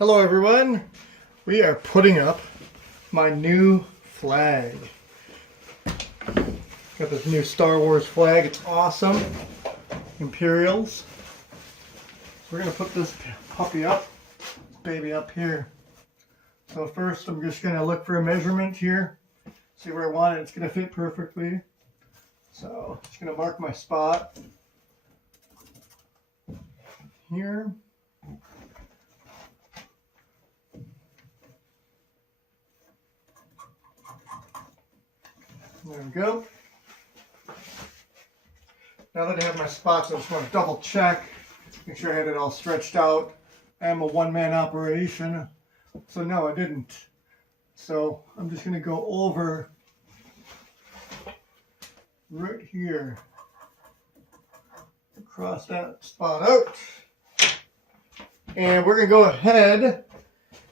Hello everyone, we are putting up my new flag. Got this new Star Wars flag, it's awesome. Imperials. So we're going to put this puppy up, baby up here. So first I'm just going to look for a measurement here, see where I want it, it's going to fit perfectly. So I'm just going to mark my spot here. There we go. Now that I have my spots, I just want to double check, make sure I had it all stretched out. I am a one-man operation, so no, I didn't. So I'm just going to go over right here, cross that spot out, and we're going to go ahead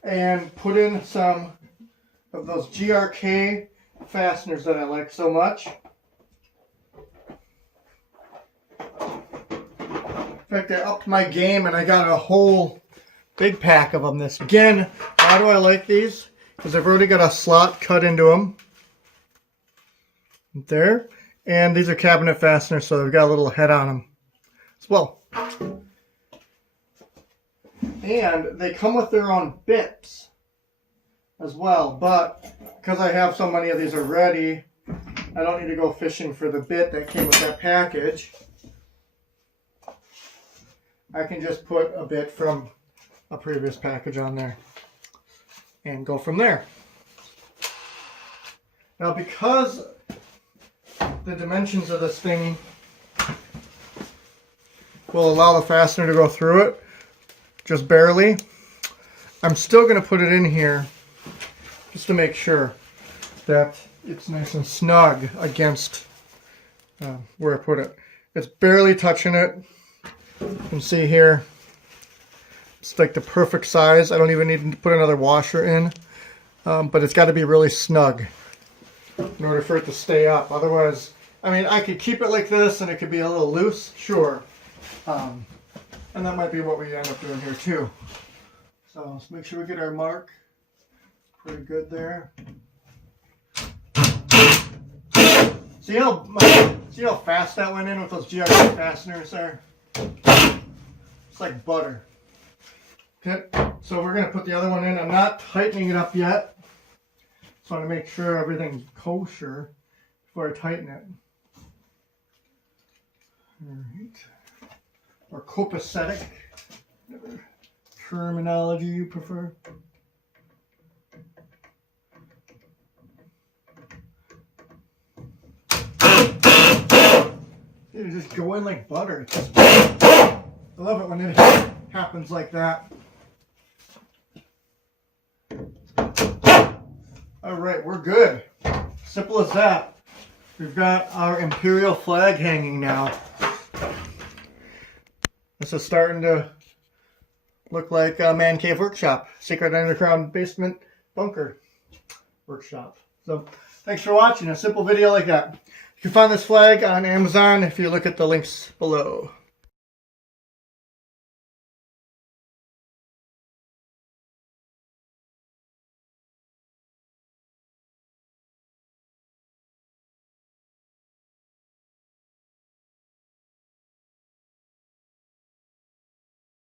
and put in some of those GRK fasteners that I like so much. In fact, I upped my game and I got a whole big pack of them. This again, why do I like these? Because I've already got a slot cut into them. There. And these are cabinet fasteners, so they've got a little head on them as well. And they come with their own bits as well, but because I have so many of these already, I don't need to go fishing for the bit that came with that package. I can just put a bit from a previous package on there and go from there. Now, because the dimensions of this thing will allow the fastener to go through it just barely, I'm still going to put it in here just to make sure that it's nice and snug against where I put it. It's barely touching it. You can see here, it's like the perfect size. I don't even need to put another washer in, but it's got to be really snug in order for it to stay up. Otherwise, I mean, I could keep it like this and it could be a little loose, sure. And that might be what we end up doing here too. So let's make sure we get our mark. Pretty good there. See how fast that went in with those GRK fasteners there? It's like butter. Okay, so we're going to put the other one in. I'm not tightening it up yet. Just want to make sure everything's kosher before I tighten it. Alright. Or copacetic, whatever terminology you prefer. You just go in like butter. I love it when it happens like that. Alright, we're good. Simple as that. We've got our Imperial flag hanging now. This is starting to look like a man cave workshop. Secret underground basement bunker workshop. So, thanks for watching a simple video like that. You can find this flag on Amazon if you look at the links below.